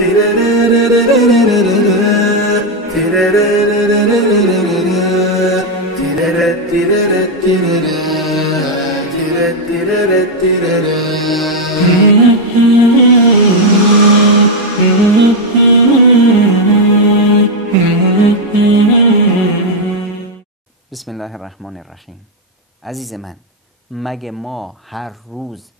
بسم الله الرحمن الرحیم. عزیز من، مگه ما هر روز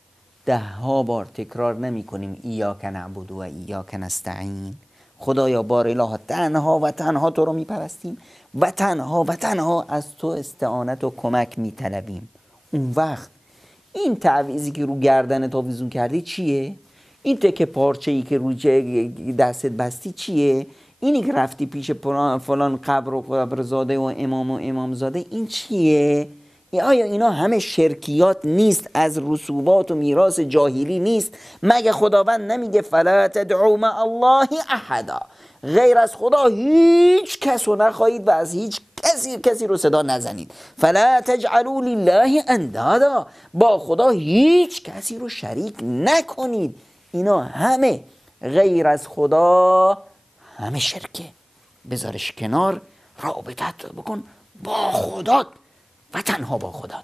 10 بار تکرار نمی کنیم ایاک نعبد و ایاک نستعین؟ خدایا بار اله تنها و تنها تو رو می پرستیم و تنها از تو استعانت و کمک می طلبیم. اون وقت این تعویضی که رو گردن تو ویزون کردی چیه؟ این تکه پارچه ای که رو دستت بستی چیه؟ اینی که رفتی پیش فلان قبر و قبرزاده و امامزاده این چیه؟ آیا اینا همه شرکیات نیست؟ از رسوبات و میراث جاهلی نیست؟ مگه خداوند نمیگه فلا تدعوا مع الله احدا، غیر از خدا هیچ کس رو نخواهید و از هیچ کسی رو صدا نزنید. فلا تجعلوا لله اندادا، با خدا هیچ کسی رو شریک نکنید. اینا همه غیر از خدا همه شرکه. بذارش کنار، رابطت بکن با خدا و تنها با خدا.